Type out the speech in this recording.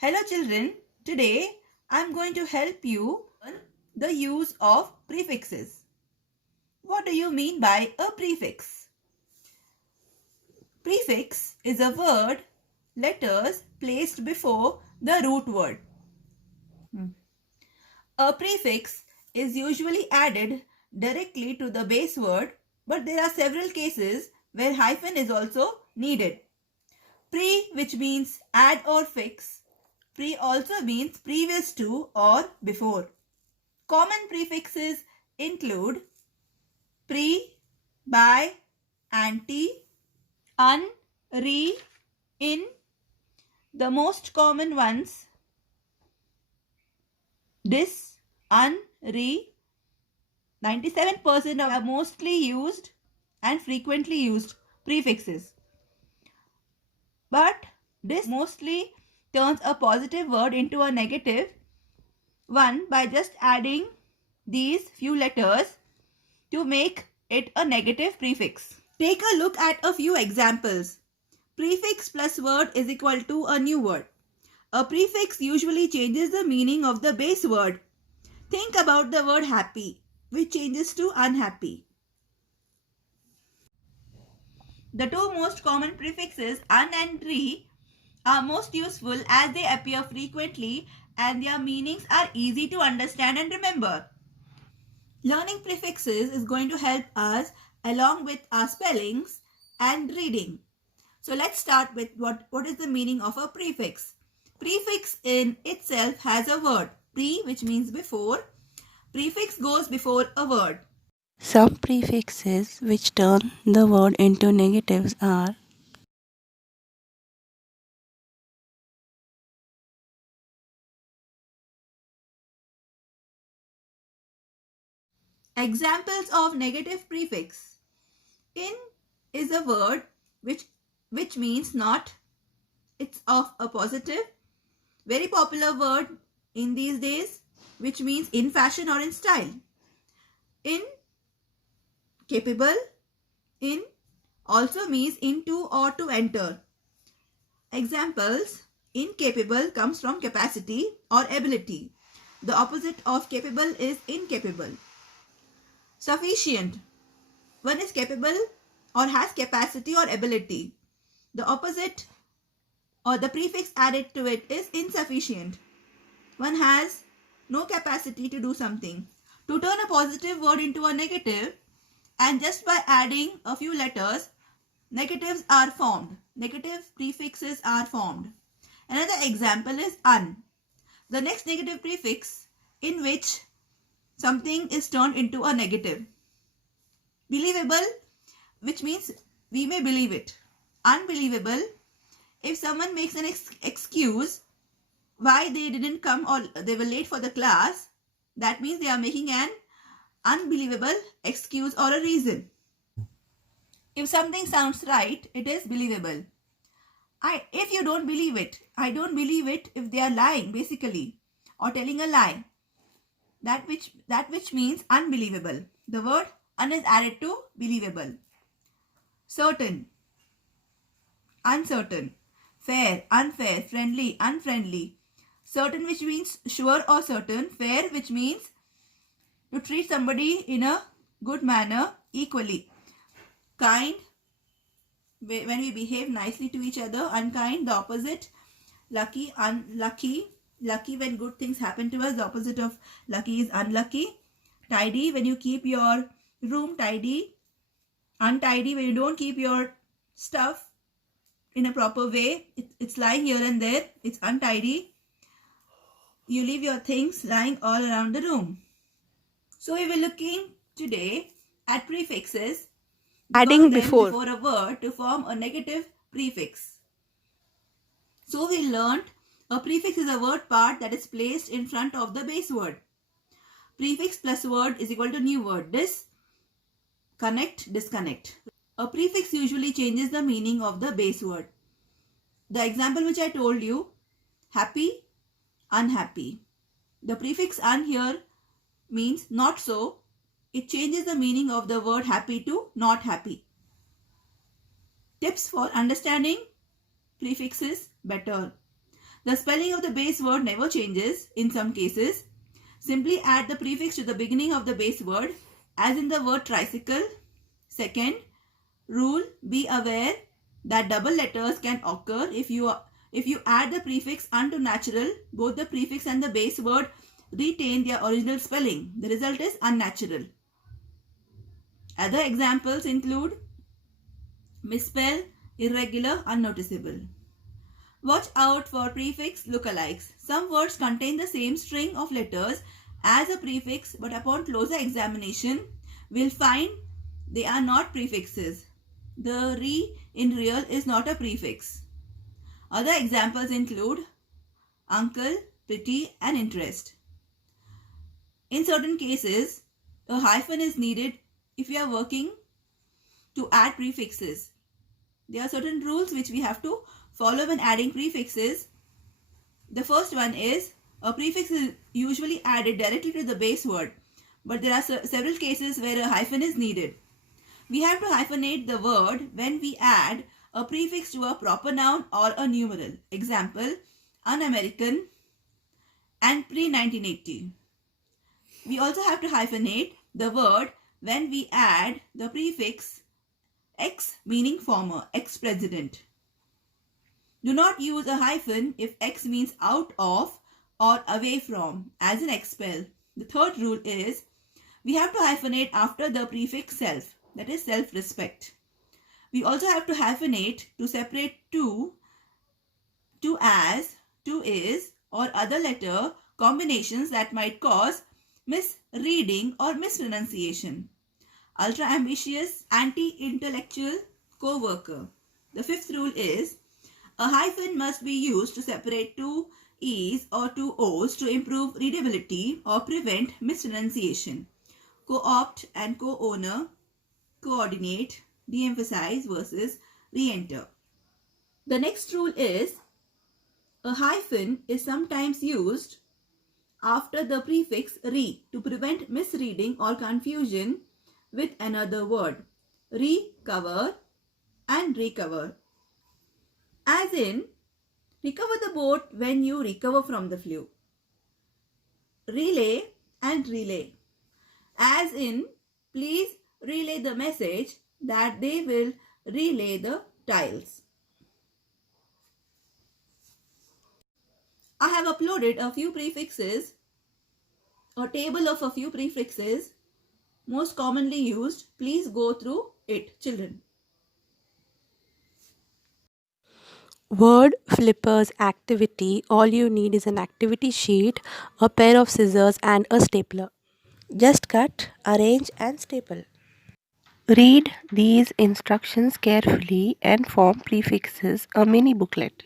Hello children, today I am going to help you learn the use of prefixes. What do you mean by a prefix? Prefix is a word, letters placed before the root word. A prefix is usually added directly to the base word, but there are several cases where hyphen is also needed. Pre, which means add or fix. Pre also means previous to or before. Common prefixes include pre, by, anti, un, re, in. The most common ones dis, un, re. 97% are mostly used and frequently used prefixes. But this mostly turns a positive word into a negative one by just adding these few letters to make it a negative prefix. Take a look at a few examples. Prefix plus word is equal to a new word. A prefix usually changes the meaning of the base word. Think about the word happy, which changes to unhappy. The two most common prefixes un and re are most useful as they appear frequently and their meanings are easy to understand and remember. Learning prefixes is going to help us along with our spellings and reading. So let's start with what is the meaning of a prefix. Prefix in itself has a word, pre, which means before. Prefix goes before a word. Some prefixes which turn the word into negatives are Examples of negative prefix. In is a word which means not. It's of a positive. Very popular word in these days, which means in fashion or in style. In, capable. In also means into or to enter. Examples: incapable comes from capacity or ability. The opposite of capable is incapable. Sufficient. One is capable or has capacity or ability. The opposite or the prefix added to it is insufficient. One has no capacity to do something. To turn a positive word into a negative, and just by adding a few letters, negatives are formed. Negative prefixes are formed. Another example is un. The next negative prefix in which something is turned into a negative. Believable, which means we may believe it. Unbelievable, if someone makes an excuse why they didn't come or they were late for the class, that means they are making an unbelievable excuse or a reason. If something sounds right, it is believable. If you don't believe it, I don't believe it if they are lying basically or telling a lie. That which means unbelievable. The word un is added to believable. Certain, uncertain. Fair, unfair. Friendly, unfriendly. Certain, which means sure or certain. Fair, which means to treat somebody in a good manner equally. Kind, when we behave nicely to each other. Unkind, the opposite. Lucky, unlucky. Lucky when good things happen to us. The opposite of lucky is unlucky. Tidy, when you keep your room tidy. Untidy, when you don't keep your stuff in a proper way. It's lying here and there. It's untidy. You leave your things lying all around the room. So we were looking today at prefixes adding before before. a word to form a negative prefix. So we learned a prefix is a word part that is placed in front of the base word. Prefix plus word is equal to new word. Connect, disconnect. A prefix usually changes the meaning of the base word. The example which I told you, happy, unhappy. The prefix un here means not so. It changes the meaning of the word happy to not happy. Tips for understanding prefixes better. The spelling of the base word never changes in some cases. Simply add the prefix to the beginning of the base word, as in the word tricycle. Second, rule: be aware that double letters can occur if you add the prefix unto natural. Both the prefix and the base word retain their original spelling. The result is unnatural. Other examples include misspell, irregular, unnoticeable. Watch out for prefix lookalikes. Some words contain the same string of letters as a prefix, but upon closer examination, we'll find they are not prefixes. The re in real is not a prefix. Other examples include uncle, pretty, and interest. In certain cases, a hyphen is needed if you are working to add prefixes. There are certain rules which we have to follow when adding prefixes. The first one is a prefix is usually added directly to the base word, but there are several cases where a hyphen is needed. We have to hyphenate the word when we add a prefix to a proper noun or a numeral. Example, un-American and pre-1980. We also have to hyphenate the word when we add the prefix ex, meaning former, ex-president. Do not use a hyphen if ex means out of or away from, as in expel. The third rule is we have to hyphenate after the prefix self, that is self-respect. We also have to hyphenate to separate to as, to is, or other letter combinations that might cause misreading or mispronunciation. Ultra-ambitious, anti-intellectual, co-worker. The fifth rule is a hyphen must be used to separate two e's or two o's to improve readability or prevent mispronunciation. Co-opt and co-owner, coordinate, de-emphasize versus re-enter. The next rule is a hyphen is sometimes used after the prefix re to prevent misreading or confusion with another word. Recover and recover. As in, recover the boat when you recover from the flu. Relay and relay. As in, please relay the message that they will relay the tiles. I have uploaded a few prefixes, a table of a few prefixes most commonly used. Please go through it, children. Word flippers activity. All you need is an activity sheet, a pair of scissors, and a stapler. Just cut, arrange, and staple. Read these instructions carefully and form prefixes, a mini booklet.